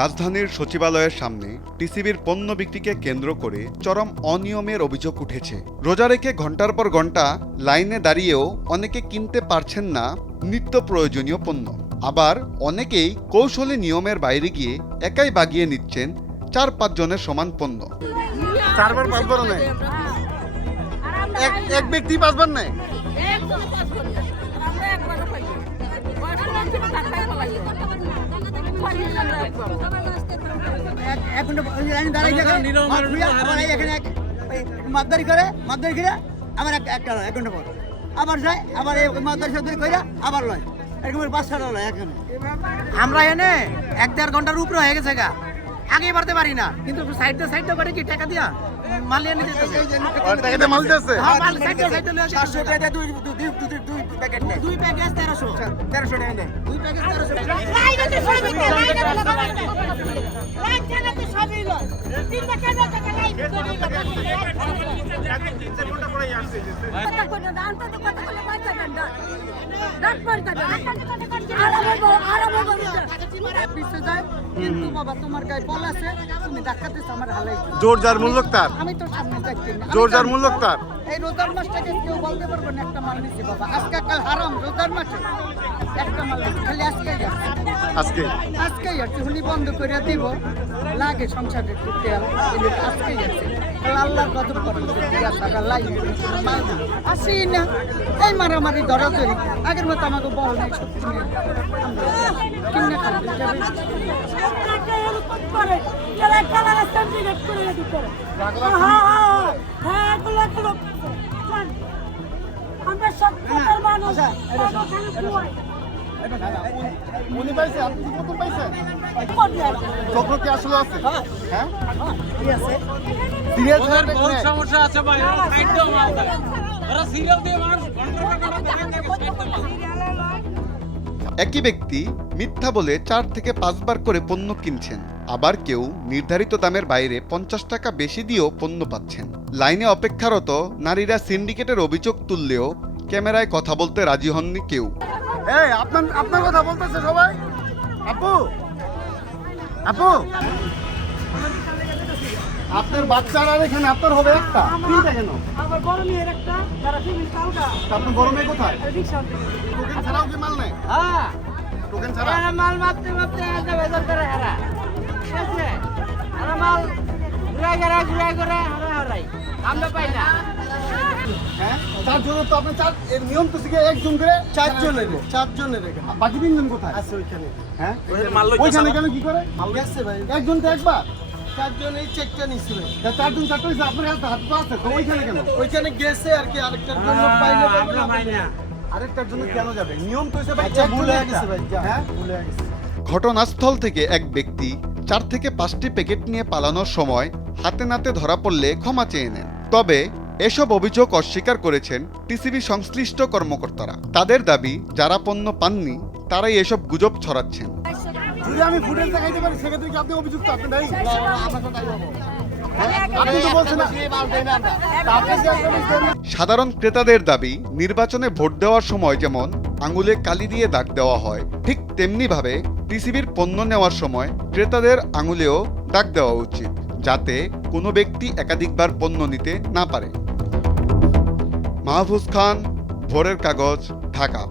রাজধানীর সচিবালয়ের সামনে টিসিবির পণ্য বিক্রিকে কেন্দ্র করে চরম অনিয়মের অভিযোগ উঠেছে। রোজা রেখে ঘন্টার পর ঘন্টা লাইনে দাঁড়িয়েও অনেকে কিনতে পারছেন না নিত্য প্রয়োজনীয় পণ্য। আবার অনেকেই কৌশলী নিয়মের বাইরে গিয়ে একাই বাগিয়ে নিচ্ছেন 4-5 জনের সমান পণ্য। 4-5 বার নেয়, এক ব্যক্তি 5 বার নেয়। মাতদারি করে আবার একটা লয় 1 ঘন্টা পর আবার যায়, আবার মাতদারি সাতদারি করে আবার লয়, এরকম 5-6 লয় এখানে। আমরা এনে 1-1.5 ঘন্টার উপরে হয়ে গেছে গা, আগে বাড়তে পারি না, কিন্তু সাইডটা করে কি টাকা দিয়া মাল নিয়ে যেতেছে। টাকাতে মাল দিতেছে। হ্যাঁ, মাল সাইডে 700 টাকা দুই প্যাকেট নেয়, 2 প্যাকেট 1300 টাকা নেয়, 2 প্যাকেট 1300 টাকা। লাইনেতে সবই লাইনেতে সবই লয় 3 প্যাকেট টাকা লাইন করে কথা কই না আনতে তো কথা বলে পয়সা দেন না রাত পর কাটে আরামে পিছে যায়, কিন্তু বাবা তোমার গায়ে বল আছে, তুমি ডাকাতেছ আমার হালাই। জোর যার মূল্যক তার, আমি তো সামনে যাচ্ছি না, জোর যার মূল্যক তার। এই রোজার মাসটাকে কেউ বলতে পারবে না একটা মাল নিছি বাবা, আজকে কাল হারাম রোজার মাসে একটা মাল নিছি, খালি আজকেই যাচ্ছে হুলি বন্ধ করে দিব, লাগে সংসারে একটু তেল, আজকেই যাচ্ছে আল্লাহর কদর করবে দিয়া টাকা লাই মাল আসি না, এই মারামারি ধরাধরি আগের মতো আমাকে বল নাই, সত্যি নেই কিনে খাবে যাবে আমরা সব মানুষ উনি পাইছে, আপনি ঠিক মতন পাইছেন? চক্র কি আসলে আছে? হ্যাঁ, কি আছে সিরিয়াস সমস্যা আছে ভাই, সাইড দাও না, ওরা সিরিয়াল দিয়ে মানুষ একই ব্যক্তি মিথ্যা বলে 4 থেকে 5 বার করে পণ্য কিনছেন, আবার কেউ নির্ধারিত দামের বাইরে 50 টাকা বেশি দিয়েও পণ্য পাচ্ছেন। লাইনে অপেক্ষারত নারীরা সিন্ডিকেটের অভিযোগ তুললেও ক্যামেরায় কথা বলতে রাজি হননি কেউ। এই আপনার কথা বলতেছে সবাই। আপু আপনার বাচ্চার আর এখানে আপনার হবে একটা, তিনটা কেন? আমার বড় মেয়ের একটা, যারা ফিল্ম কালকা আপনার বড় মেয়ে কোথায়? রিকশা টোকেন ছাড়াও কি মাল নেয়? হ্যাঁ টোকেন ছাড়া এরা মাল মাপতে আগে বেজাল করে এরা, ঠিক আছে? এরা মাল ঘুরাই করে হারাই আমরা পাই না। হ্যাঁ, 4 জনের তো আপনি 4 এর নিয়ম তো শিখে একজন করে 4 জনের এখানে, বাকি 3 জন কোথায় আছে? ওইখানে। হ্যাঁ, ওইখানে কেন কি করে? মাল গেছে ভাই, একজন তো একবার 4 জন এই চেকটা নিছিল, 4 জন 4টা হইছে, আপনার কাছে হাত তো আছে, তো ওইখানে কেন? ওইখানে গেছে আর কি, আরেকটার জন্য পাইলে আমরা পাই না, আরেকটার জন্য কেন যাবে? নিয়ম তো হইছে ভাই, ভুলে গেছে ভাই, হ্যাঁ ভুলে গেছে। ঘটনাস্থল থেকে এক ব্যক্তি 4 থেকে 5টি প্যাকেট নিয়ে পালানোর সময় হাতে নাতে ধরা পড়লে ক্ষমা চেয়ে নেন। তবে এসব অভিযোগ অস্বীকার করেছেন টিসিবি সংশ্লিষ্ট কর্মকর্তারা। তাদের দাবি, যারা পণ্য পাননি তারাই এসব গুজব ছড়াচ্ছেন। যদি আমি ফুটেজ দেখাইতে পারি সেক্ষেত্রে কি আপনি অভিযুক্ত? আপনি নাই, আমরা তো তাই হবো। আপনি তো বলছেন না মাল দেই না আমরা, আপনি কি আসলে সাধারণ ক্রেতাদের দাবি, নির্বাচনে ভোট দেওয়ার সময় যেমন আঙুলে কালি দিয়ে দাগ দেওয়া হয়, ঠিক তেমনিভাবে টিসিবির পণ্য নেওয়ার সময় ক্রেতাদের আঙুলেও দাগ দেওয়া উচিত, যাতে কোনো ব্যক্তি একাধিকবার পণ্য নিতে না পারে। মাহফুজ খান, ভোরের কাগজ, ঢাকা।